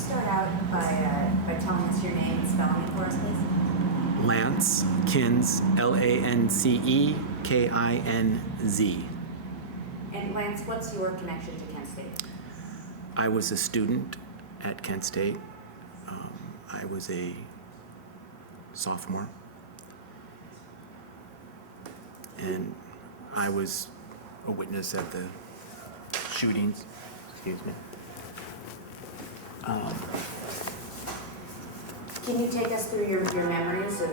start out by telling us your name and spelling it for us, please? Lance Kinz, Lancekinz. And Lance, what's your connection to Kent State? I was a student at Kent State. I was a sophomore. And I was a witness at the shootings. Excuse me. Can you take us through your memories of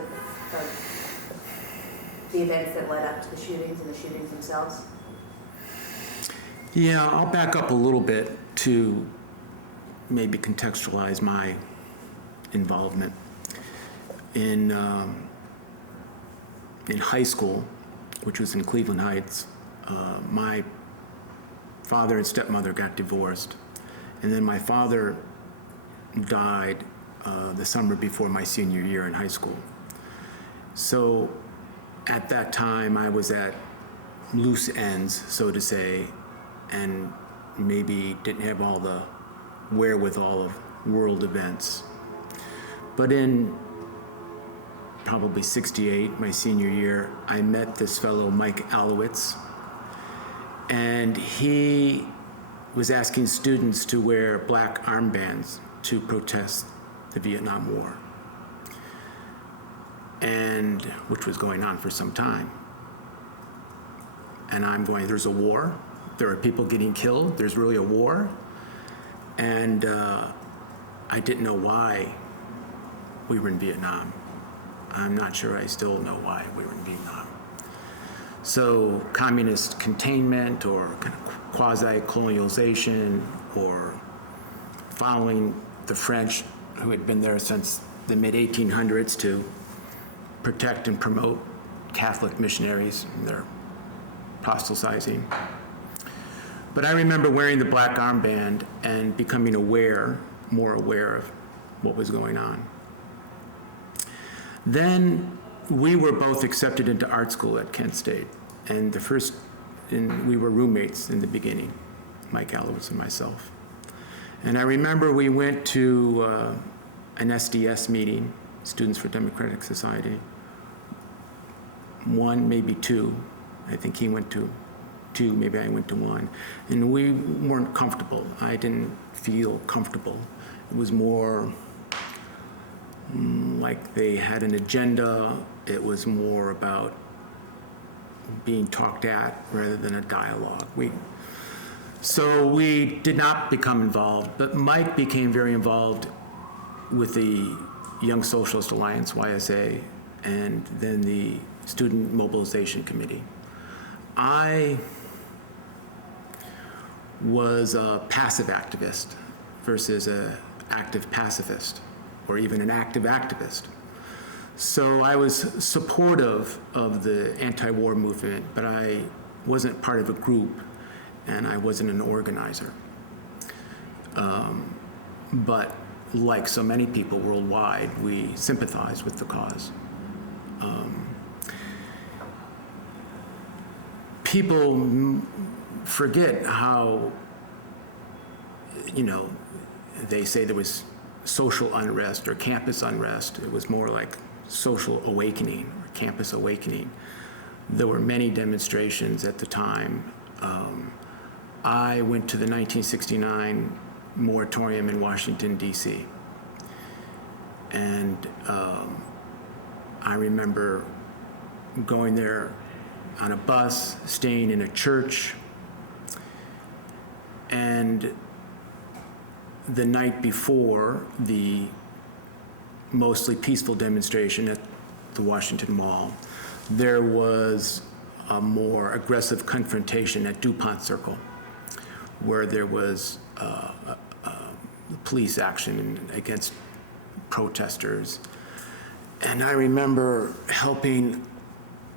the events that led up to the shootings and the shootings themselves? Yeah, I'll back up a little bit to maybe contextualize my involvement. In high school, which was in Cleveland Heights, my father and stepmother got divorced, and then my father died the summer before my senior year in high school. So at that time, I was at loose ends, so to say, and maybe didn't have all the wherewithal of world events. But in probably '68, my senior year, I met this fellow, Mike Alowitz, and he was asking students to wear black armbands to protest the Vietnam War, and which was going on for some time. And I'm going, there's a war, there are people getting killed, there's really a war, and I didn't know why we were in Vietnam. I'm not sure I still know why we were in Vietnam. So communist containment or kind of quasi-colonialization or following the French, who had been there since the mid-1800s to protect and promote Catholic missionaries and their proselytizing. But I remember wearing the black armband and becoming more aware of what was going on. Then we were both accepted into art school at Kent State, and we were roommates in the beginning, Mike Alowitz and myself. And I remember we went to an SDS meeting, Students for Democratic Society. One, maybe two. I think he went to two, maybe I went to one. And we weren't comfortable. I didn't feel comfortable. It was more like they had an agenda. It was more about being talked at rather than a dialogue. So we did not become involved, but Mike became very involved with the Young Socialist Alliance, YSA, and then the Student Mobilization Committee. I was a passive activist versus an active pacifist, or even an active activist. So I was supportive of the anti-war movement, but I wasn't part of a group, and I wasn't an organizer. But like so many people worldwide, we sympathized with the cause. People forget how, they say there was social unrest or campus unrest. It was more like social awakening or campus awakening. There were many demonstrations at the time. I went to the 1969 moratorium in Washington, D.C. And I remember going there on a bus, staying in a church, and the night before the mostly peaceful demonstration at the Washington Mall, there was a more aggressive confrontation at DuPont Circle, where there was police action against protesters. And I remember helping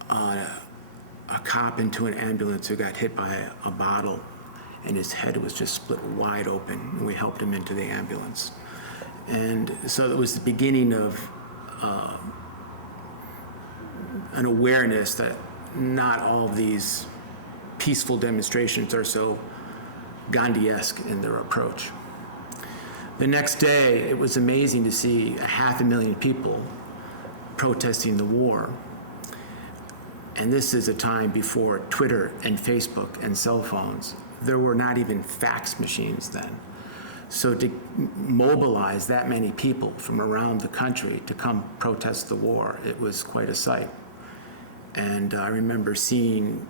a cop into an ambulance who got hit by a bottle, and his head was just split wide open, and we helped him into the ambulance. And so it was the beginning of an awareness that not all of these peaceful demonstrations are so Gandhi-esque in their approach. The next day, it was amazing to see 500,000 people protesting the war. And this is a time before Twitter and Facebook and cell phones. There were not even fax machines then. So to mobilize that many people from around the country to come protest the war, it was quite a sight. And I remember seeing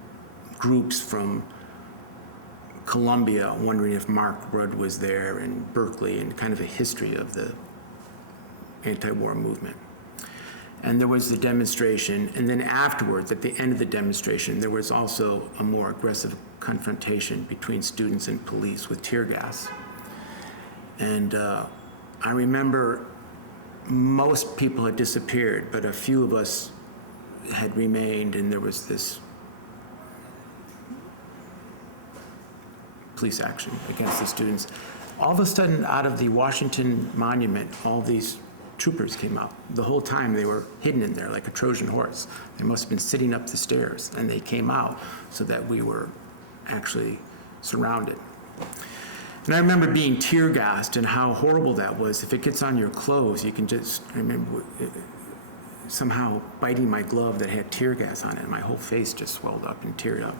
groups from Columbia wondering if Mark Rudd was there, and Berkeley, and kind of a history of the anti-war movement. And there was the demonstration, and then afterwards, at the end of the demonstration, there was also a more aggressive confrontation between students and police with tear gas. And I remember most people had disappeared, but a few of us had remained, and there was this police action against the students. All of a sudden, out of the Washington Monument, all these troopers came out. The whole time they were hidden in there like a Trojan horse. They must have been sitting up the stairs, and they came out so that we were actually surrounded. And I remember being tear gassed and how horrible that was. If it gets on your clothes, you can just, I remember somehow biting my glove that had tear gas on it, and my whole face just swelled up and teared up.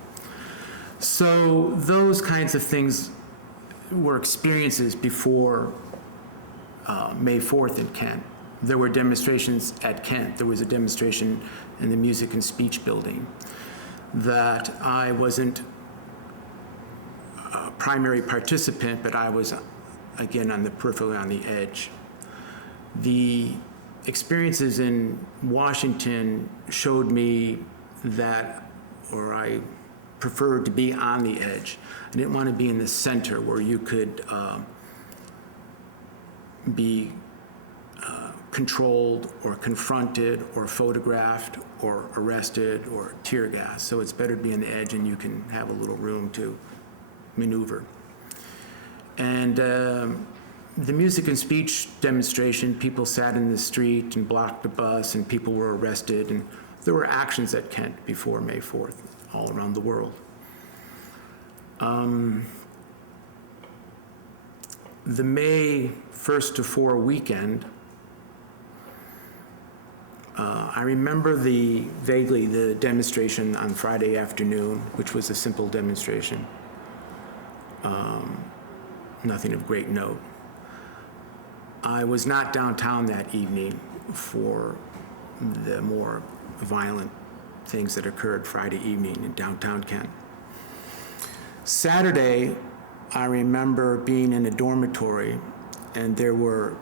So those kinds of things were experiences before May 4th in Kent. There were demonstrations at Kent. There was a demonstration in the Music and Speech building that I wasn't a primary participant, but I was, again, on the periphery, on the edge. The experiences in Washington showed me that, or I preferred to be on the edge. I didn't want to be in the center where you could be controlled or confronted or photographed or arrested or tear gas. So it's better to be on the edge, and you can have a little room to maneuver. And the Music and Speech demonstration, people sat in the street and blocked the bus, and people were arrested, and there were actions at Kent before May 4th all around the world. The May 1st to 4 weekend, I remember vaguely the demonstration on Friday afternoon, which was a simple demonstration. Nothing of great note. I was not downtown that evening for the more violent things that occurred Friday evening in downtown Kent. Saturday, I remember being in a dormitory, and there were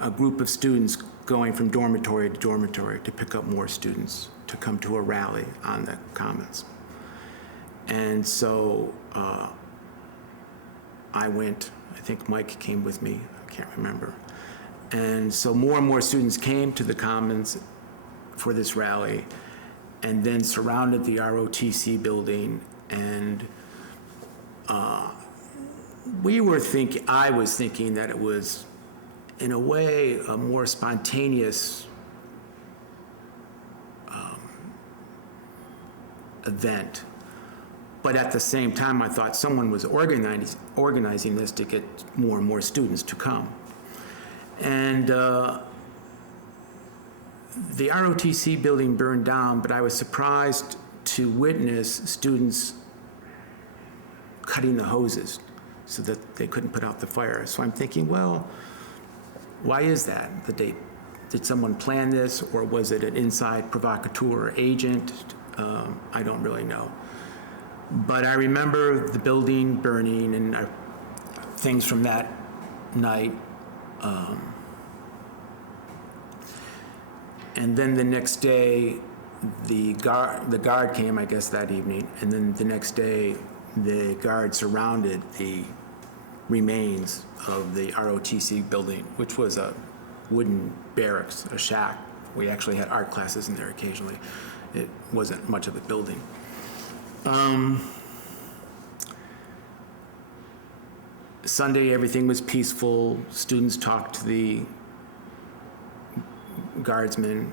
a group of students going from dormitory to dormitory to pick up more students to come to a rally on the Commons. And so I went. I think Mike came with me. I can't remember. And so more and more students came to the Commons for this rally, and then surrounded the ROTC building. And I was thinking that it was, in a way, a more spontaneous event. But at the same time, I thought someone was organizing this to get more and more students to come. And the ROTC building burned down, but I was surprised to witness students cutting the hoses so that they couldn't put out the fire. So I'm thinking, well, why is that? Did someone plan this, or was it an inside provocateur or agent? I don't really know. But I remember the building burning and things from that night. And then the next day, the guard came, I guess, that evening. And then the next day, the guard surrounded the remains of the ROTC building, which was a wooden barracks, a shack. We actually had art classes in there occasionally. It wasn't much of a building. Sunday, everything was peaceful. Students talked to the guardsmen.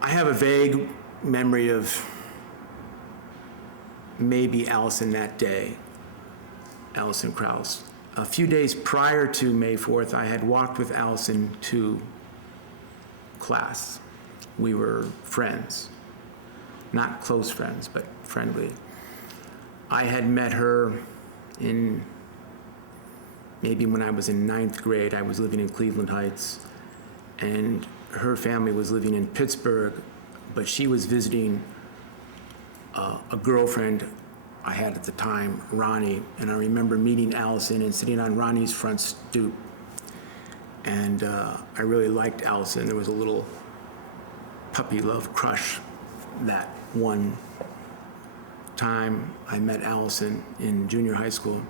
I have a vague memory of maybe Allison that day. Allison Krause. A few days prior to May 4th, I had walked with Allison to class. We were friends. Not close friends, but friendly. I had met her maybe when I was in 9th grade. I was living in Cleveland Heights, and her family was living in Pittsburgh, but she was visiting a girlfriend I had at the time, Ronnie, and I remember meeting Allison and sitting on Ronnie's front stoop. And I really liked Allison. There was a little puppy love crush that one time I met Allison in junior high school.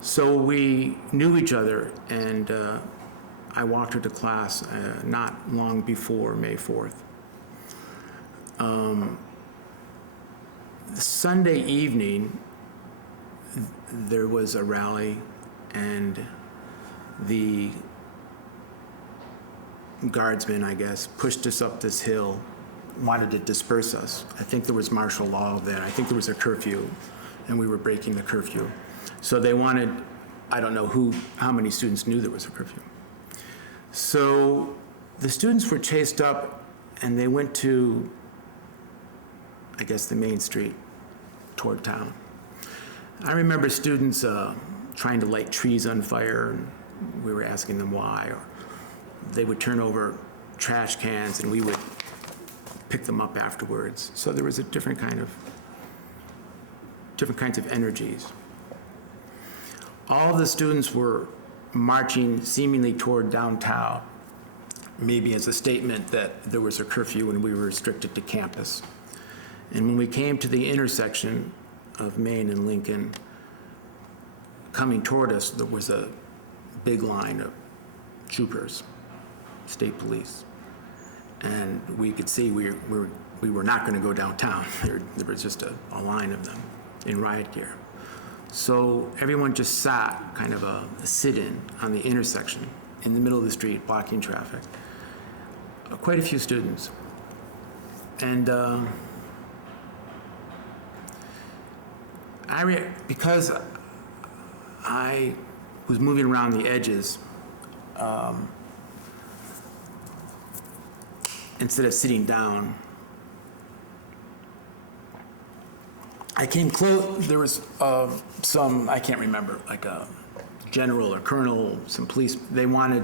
So we knew each other, and I walked her to class not long before May 4th. Sunday evening, there was a rally, and the guardsmen, I guess, pushed us up this hill, wanted to disperse us. I think there was martial law then. I think there was a curfew, and we were breaking the curfew. So they wanted, I don't know how many students knew there was a curfew. So the students were chased up, and they went to, I guess, the main street toward town. I remember students trying to light trees on fire, and we were asking them why. Or they would turn over trash cans, and we would pick them up afterwards. So there was a different kinds of energies. All of the students were marching seemingly toward downtown, maybe as a statement that there was a curfew and we were restricted to campus. And when we came to the intersection of Main and Lincoln, coming toward us, there was a big line of troopers, state police. And we could see we were not going to go downtown. There was just a line of them in riot gear. So everyone just sat, kind of a sit-in on the intersection in the middle of the street, blocking traffic. Quite a few students. And because I was moving around the edges, instead of sitting down, I came close. There was some, I can't remember, like a general or colonel, some police. They wanted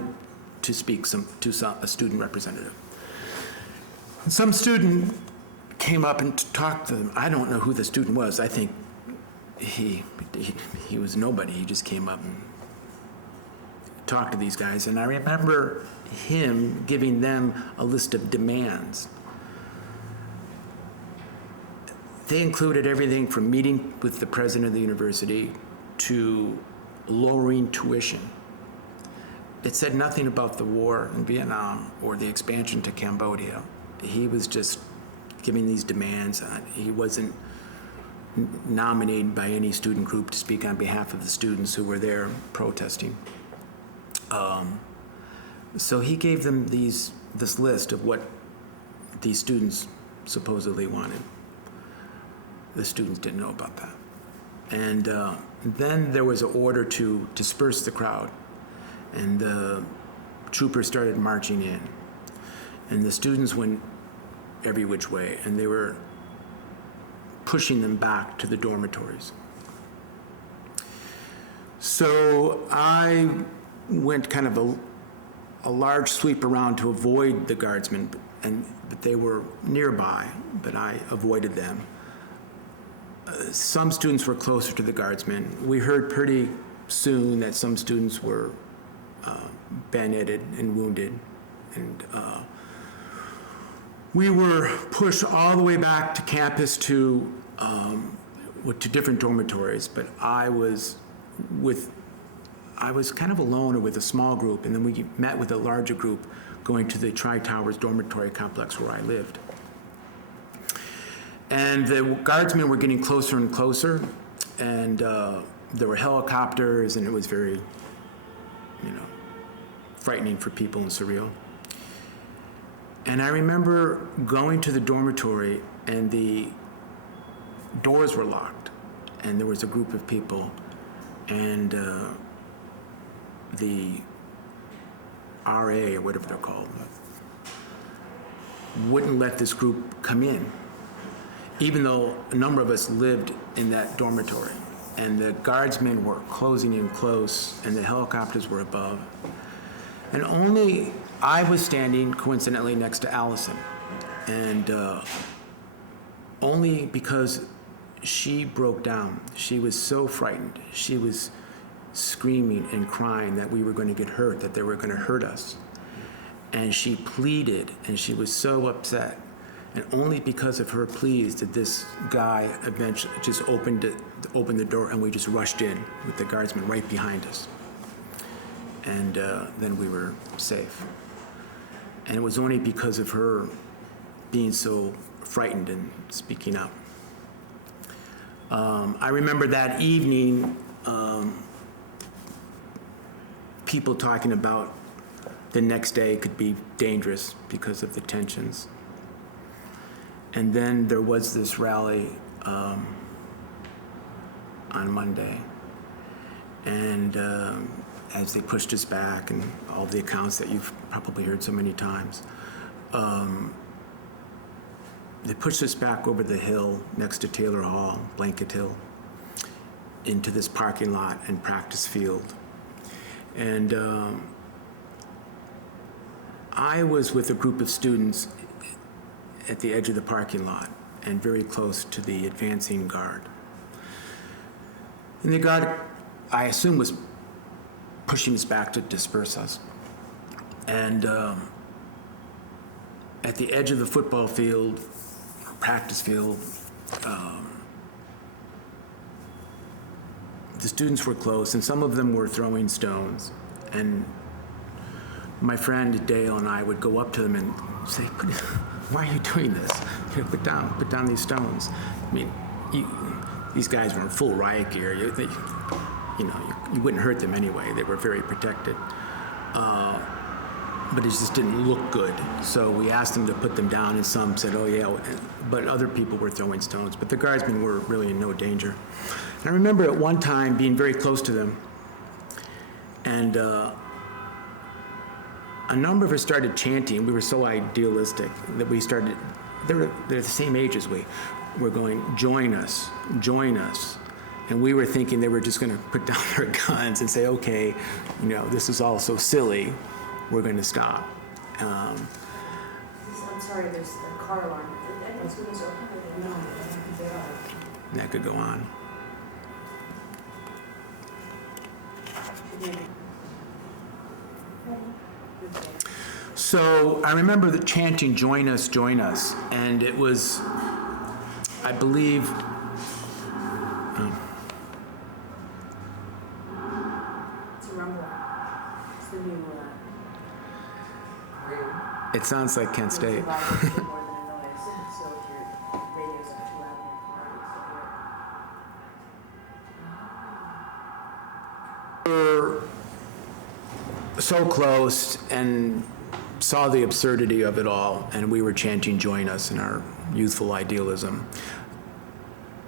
to speak to a student representative. And some student came up and talked to them. I don't know who the student was. I think he was nobody. He just came up and talked to these guys. And I remember him giving them a list of demands. They included everything from meeting with the president of the university to lowering tuition. It said nothing about the war in Vietnam or the expansion to Cambodia. He was just giving these demands. He wasn't nominated by any student group to speak on behalf of the students who were there protesting. So he gave them this list of what these students supposedly wanted. The students didn't know about that. And then there was an order to disperse the crowd, and the troopers started marching in. And the students went every which way, and they were pushing them back to the dormitories. So I went kind of a large sweep around to avoid the guardsmen, but they were nearby, but I avoided them. Some students were closer to the guardsmen. We heard pretty soon that some students were bayoneted and wounded, and we were pushed all the way back to campus to different dormitories. But I was kind of alone or with a small group, and then we met with a larger group going to the Tri-Towers dormitory complex where I lived. And the guardsmen were getting closer and closer, and there were helicopters, and it was very, frightening for people and surreal. And I remember going to the dormitory, and the doors were locked, and there was a group of people, and the RA, or whatever they're called, wouldn't let this group come in, even though a number of us lived in that dormitory. And the guardsmen were closing in close, and the helicopters were above. And only I was standing, coincidentally, next to Allison. And only because she broke down. She was so frightened. She was screaming and crying that we were going to get hurt, that they were going to hurt us. And she pleaded, and she was so upset. And only because of her pleas did this guy eventually just open the door, and we just rushed in with the guardsmen right behind us. And then we were safe. And it was only because of her being so frightened and speaking up. I remember that evening, people talking about the next day could be dangerous because of the tensions. And then there was this rally on Monday. And as they pushed us back, and all the accounts that you've probably heard so many times, they pushed us back over the hill next to Taylor Hall, Blanket Hill, into this parking lot and practice field. And I was with a group of students at the edge of the parking lot and very close to the advancing guard. And the guard, I assume, was pushing us back to disperse us. And at the edge of the football field, practice field, the students were close, and some of them were throwing stones. And my friend Dale and I would go up to them and say, "Why are you doing this? You know, put down these stones." I mean, these guys were in full riot gear. You wouldn't hurt them anyway. They were very protected. But it just didn't look good. So we asked them to put them down, and some said, "Oh yeah," but other people were throwing stones. But the guardsmen were really in no danger. And I remember at one time being very close to them, and a number of us started chanting. We were so idealistic that we started, they're the same age as we. We're going, "Join us, join us." And we were thinking they were just going to put down their guns and say, "Okay, this is all so silly. We're going to stop." I'm sorry, there's a car alarm. Is windows open? No. And that could go on. So I remember the chanting, "Join us, join us." And it was, I believe, It's a rumble. It's the new it sounds like Kent State. more than a noise. So if your radio's up too loud in your car, We're so close and saw the absurdity of it all, and we were chanting, "Join us," in our youthful idealism.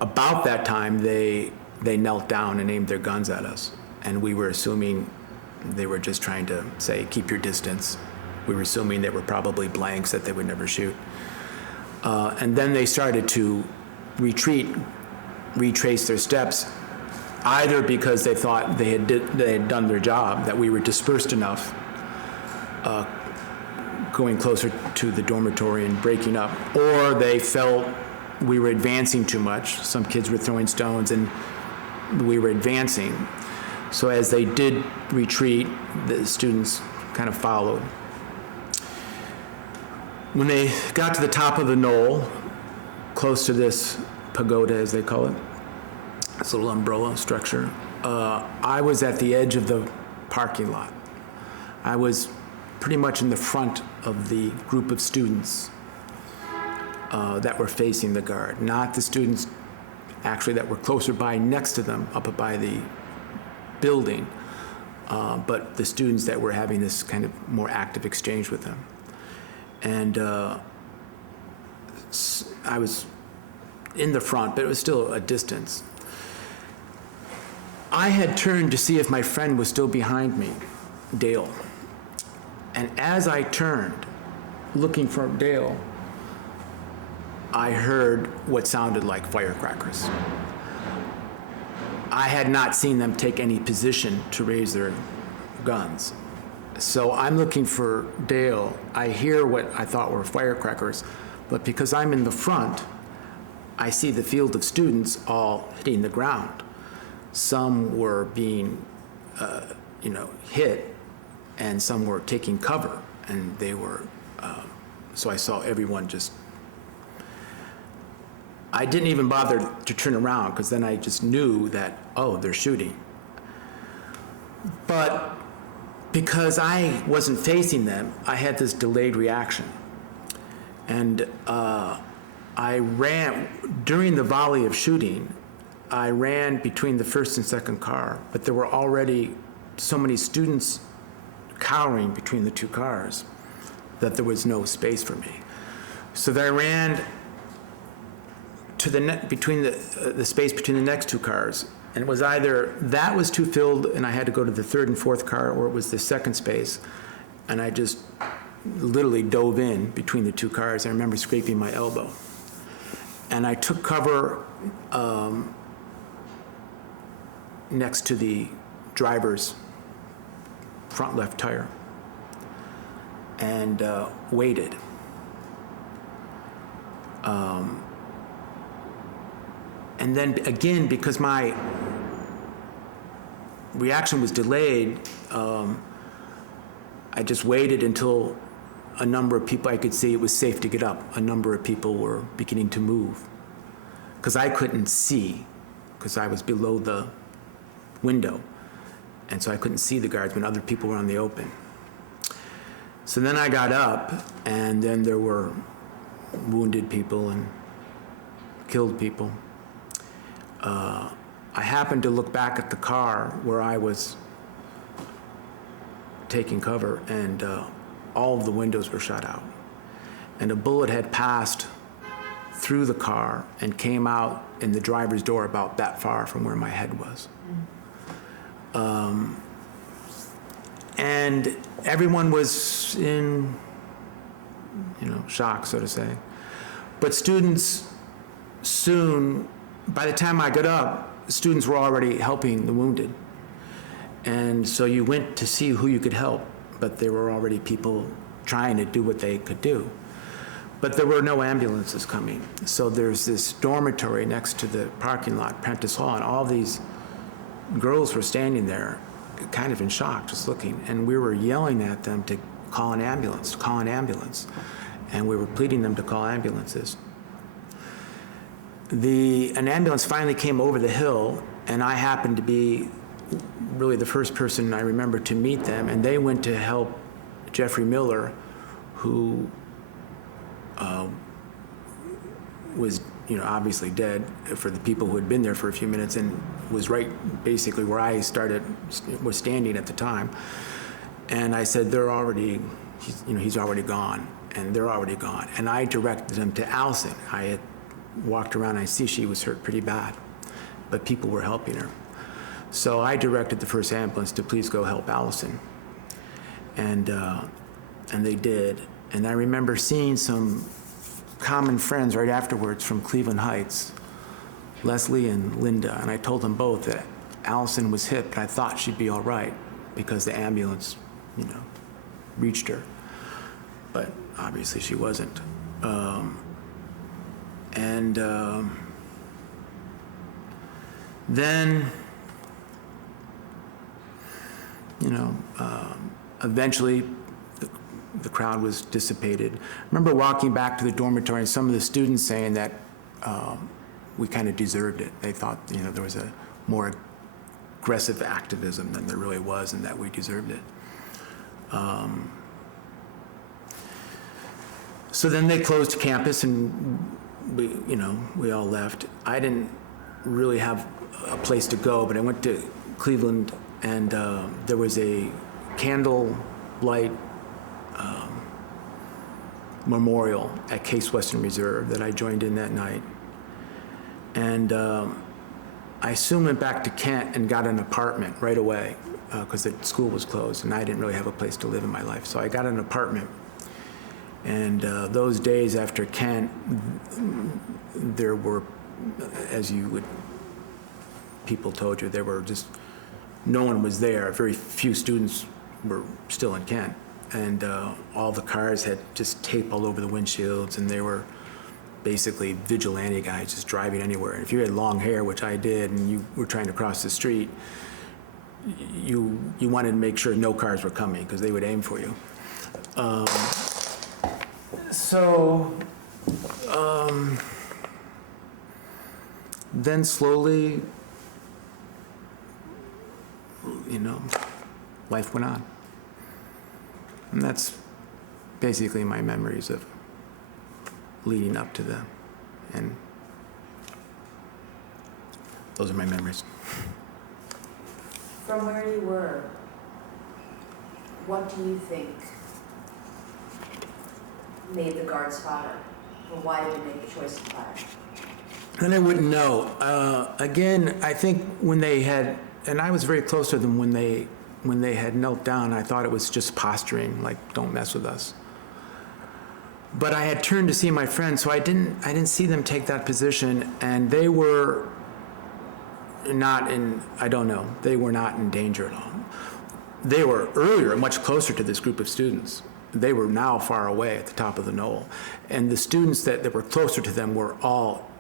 About that time, they knelt down and aimed their guns at us, and we were assuming they were just trying to say, "Keep your distance." We were assuming they were probably blanks that they would never shoot. And then they started to retreat, retrace their steps, either because they thought they had done their job, that we were dispersed enough, going closer to the dormitory and breaking up, or they felt we were advancing too much. Some kids were throwing stones and we were advancing. So as they did retreat, the students kind of followed. When they got to the top of the knoll, close to this pagoda, as they call it, this little umbrella structure, I was at the edge of the parking lot. I was pretty much in the front of the group of students that were facing the guard, not the students actually that were closer by next to them, up by the building, but the students that were having this kind of more active exchange with them. And I was in the front, but it was still a distance. I had turned to see if my friend was still behind me, Dale. And as I turned, looking for Dale, I heard what sounded like firecrackers. I had not seen them take any position to raise their guns. So I'm looking for Dale. I hear what I thought were firecrackers, but because I'm in the front, I see the field of students all hitting the ground. Some were being, hit, and some were taking cover, and they were, so I saw everyone just, I didn't even bother to turn around, because then I just knew that, oh, they're shooting. But because I wasn't facing them, I had this delayed reaction. And I ran, during the volley of shooting, I ran between the first and second car, but there were already so many students cowering between the two cars that there was no space for me. So then I ran to the space between the next two cars, and it was either that was too filled and I had to go to the third and fourth car, or it was the second space, and I just literally dove in between the two cars. I remember scraping my elbow. And I took cover next to the driver's front left tire and waited. And then again, because my reaction was delayed, I just waited until a number of people, I could see it was safe to get up. A number of people were beginning to move. Because I couldn't see, because I was below the window. And so I couldn't see the guardsmen. Other people were on the open. So then I got up, and then there were wounded people and killed people. I happened to look back at the car where I was taking cover, and all of the windows were shot out. And a bullet had passed through the car and came out in the driver's door about that far from where my head was. And everyone was in, shock, so to say. But students soon, by the time I got up, students were already helping the wounded. And so you went to see who you could help, but there were already people trying to do what they could do. But there were no ambulances coming. So there's this dormitory next to the parking lot, Prentice Hall, and all these girls were standing there kind of in shock, just looking. And we were yelling at them to call an ambulance, call an ambulance. And we were pleading them to call ambulances. An ambulance finally came over the hill, and I happened to be really the first person I remember to meet them, and they went to help Jeffrey Miller, who was obviously dead for the people who had been there for a few minutes, and was right basically where I was standing at the time. And I said, he's already gone, and they're already gone. And I directed them to Allison. I had walked around, and I see she was hurt pretty bad, but people were helping her. So I directed the first ambulance to please go help Allison. And they did. And I remember seeing some common friends right afterwards from Cleveland Heights, Leslie and Linda, and I told them both that Allison was hit, but I thought she'd be all right because the ambulance, reached her. But obviously she wasn't. Then, eventually the crowd was dissipated. I remember walking back to the dormitory and some of the students saying that we kind of deserved it. They thought, there was a more aggressive activism than there really was, and that we deserved it. So then they closed campus, and we all left. I didn't really have a place to go, but I went to Cleveland, and there was a candlelight memorial at Case Western Reserve that I joined in that night. And I soon went back to Kent and got an apartment right away because the school was closed and I didn't really have a place to live in my life. So I got an apartment. And those days after Kent, there were, as people told you, there were just, no one was there. Very few students were still in Kent. And all the cars had just tape all over the windshields, and they were basically vigilante guys just driving anywhere. And if you had long hair, which I did, and you were trying to cross the street, you wanted to make sure no cars were coming because they would aim for you. Then slowly, life went on. And that's basically my memories of leading up to them. And those are my memories. From where you were, what do you think made the guards fire? Or why did they make the choice to fire? And I wouldn't know. Again, I think when they had, and I was very close to them when they had knelt down, I thought it was just posturing, like, don't mess with us. But I had turned to see my friend, so I didn't see them take that position, and they were not in, I don't know, they were not in danger at all. They were earlier much closer to this group of students. They were now far away at the top of the knoll. And the students that were closer to them were all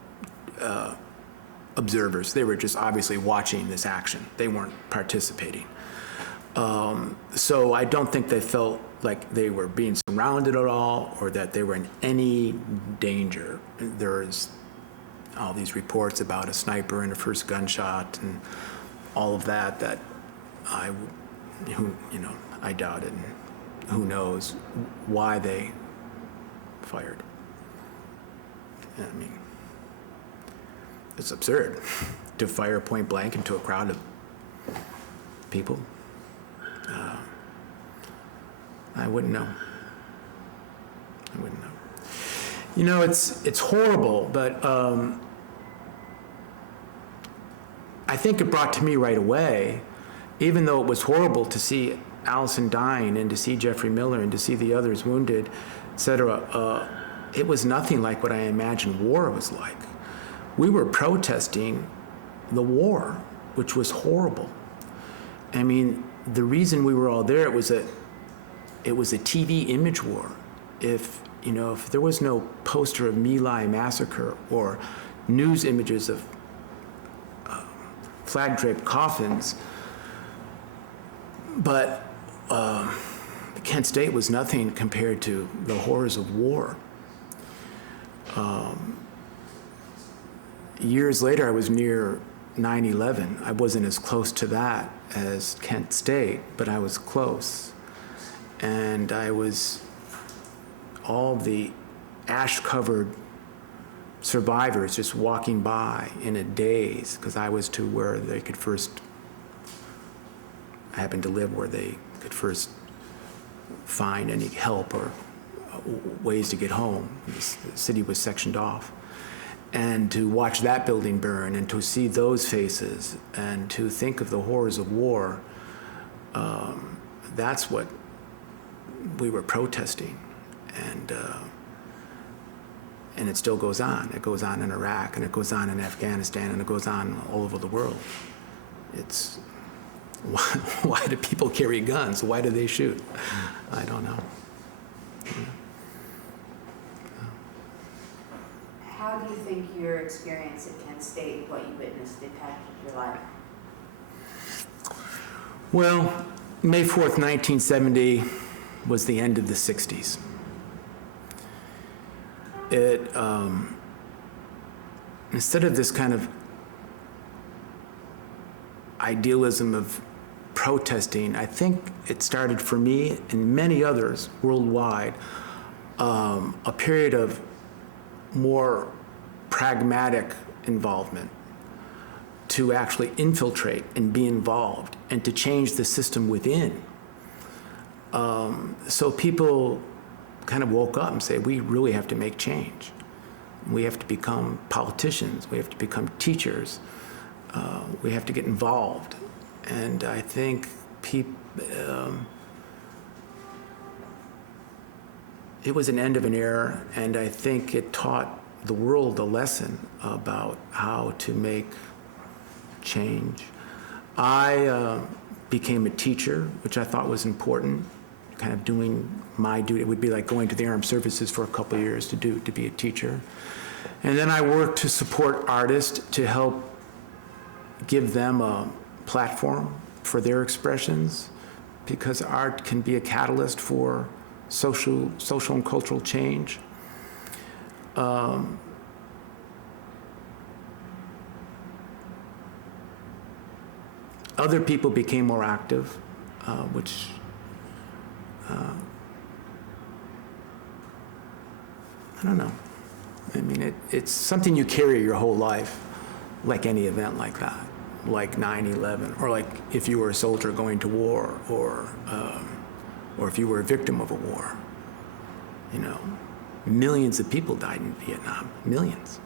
observers. They were just obviously watching this action. They weren't participating. So I don't think they felt like they were being surrounded at all or that they were in any danger. There's all these reports about a sniper and a first gunshot and all of that I doubted. Who knows why they fired. I mean, it's absurd to fire point blank into a crowd of people. I wouldn't know. It's horrible, but I think it brought to me right away, even though it was horrible to see Allison dying and to see Jeffrey Miller and to see the others wounded, et cetera, it was nothing like what I imagined war was like. We were protesting the war, which was horrible. I mean, the reason we were all there, it was a TV image war. If there was no poster of My Lai massacre or news images of flag-draped coffins, but Kent State was nothing compared to the horrors of war. Years later, I was near 9/11. I wasn't as close to that as Kent State, but I was close. And I was all the ash-covered survivors just walking by in a daze, because I was to where they could first, I happened to live where they could first find any help or ways to get home. The city was sectioned off. And to watch that building burn and to see those faces and to think of the horrors of war, that's what we were protesting. And it still goes on. It goes on in Iraq, and it goes on in Afghanistan, and it goes on all over the world. It's, why do people carry guns? Why do they shoot? I don't know. How do you think your experience at Kent State, what you witnessed, impacted your life? Well, May 4th, 1970 was the end of the 60s. It, instead of this kind of idealism of protesting, I think it started for me and many others worldwide, a period of more pragmatic involvement to actually infiltrate and be involved and to change the system within. So people kind of woke up and say, we really have to make change. We have to become politicians. We have to become teachers. we have to get involved. And I think it was an end of an era, and I think it taught the world a lesson about how to make change. I became a teacher, which I thought was important, kind of doing my duty. It would be like going to the armed services for a couple of years to be a teacher. And then I worked to support artists, to help give them a platform for their expressions, because art can be a catalyst for social and cultural change. Other people became more active, which I don't know. I mean, it's something you carry your whole life, like any event like that, like 9/11, or like if you were a soldier going to war, or if you were a victim of a war. You know, millions of people died in Vietnam, millions.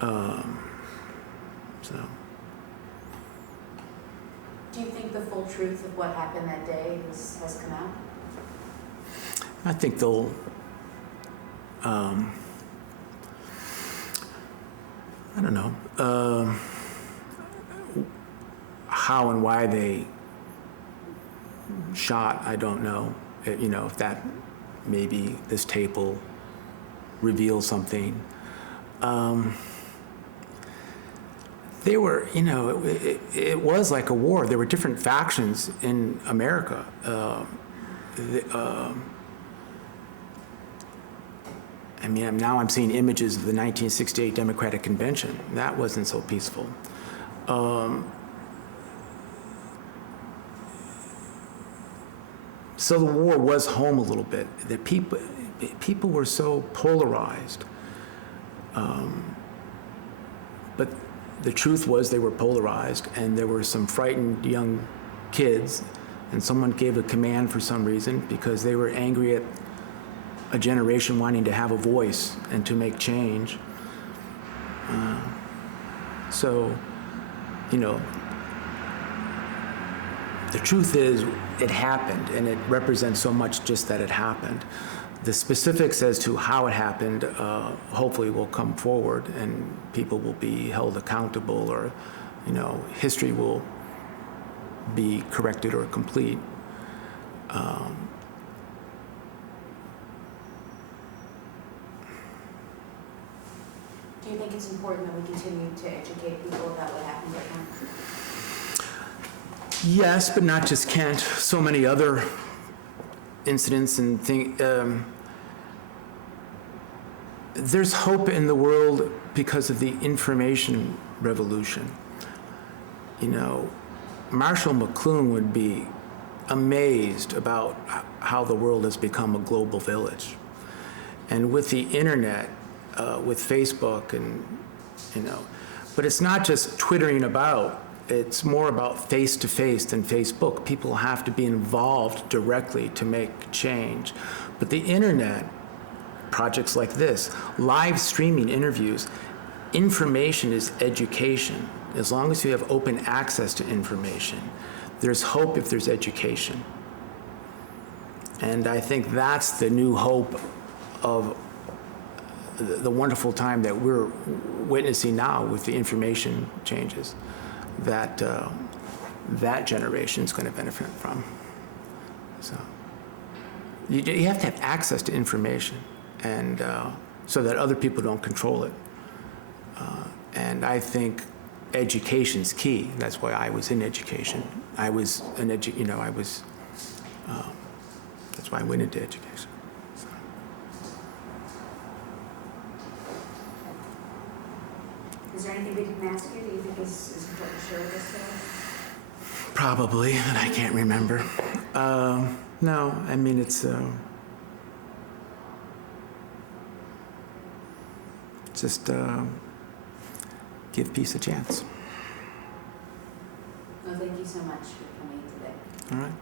So. Do you think the full truth of what happened that day has come out? I think they'll, I don't know, how and why they shot, I don't know. You know, if that, maybe this tape will reveal something. They were, you know, it was like a war. There were different factions in America. I mean, now I'm seeing images of the 1968 Democratic Convention. That wasn't so peaceful. So the war was home a little bit. The people were so polarized. But the truth was they were polarized, and there were some frightened young kids, and someone gave a command for some reason because they were angry at a generation wanting to have a voice and to make change. So, you know, the truth is it happened, and it represents so much just that it happened. The specifics as to how it happened hopefully will come forward, and people will be held accountable, or, you know, history will be corrected or complete. Do you think it's important that we continue to educate people about what happened at Kent? Yes, but not just Kent. So many other incidents and things. There's hope in the world because of the information revolution. You know, Marshall McLuhan would be amazed about how the world has become a global village. And with the internet, with Facebook, and, you know, but it's not just twittering about. It's more about face-to-face than Facebook. People have to be involved directly to make change. But the internet, projects like this, live streaming interviews, information is education. As long as you have open access to information, there's hope if there's education. And I think that's the new hope of the wonderful time that we're witnessing now with the information changes that that generation is going to benefit from. So you have to have access to information, and so that other people don't control it. And I think education's key. That's why I was in education. I was an that's why I went into education. So. Is there anything we didn't ask you that you think is important to share with us today? Probably, but I can't remember. No, I mean, it's just give peace a chance. Well, thank you so much for coming today. All right.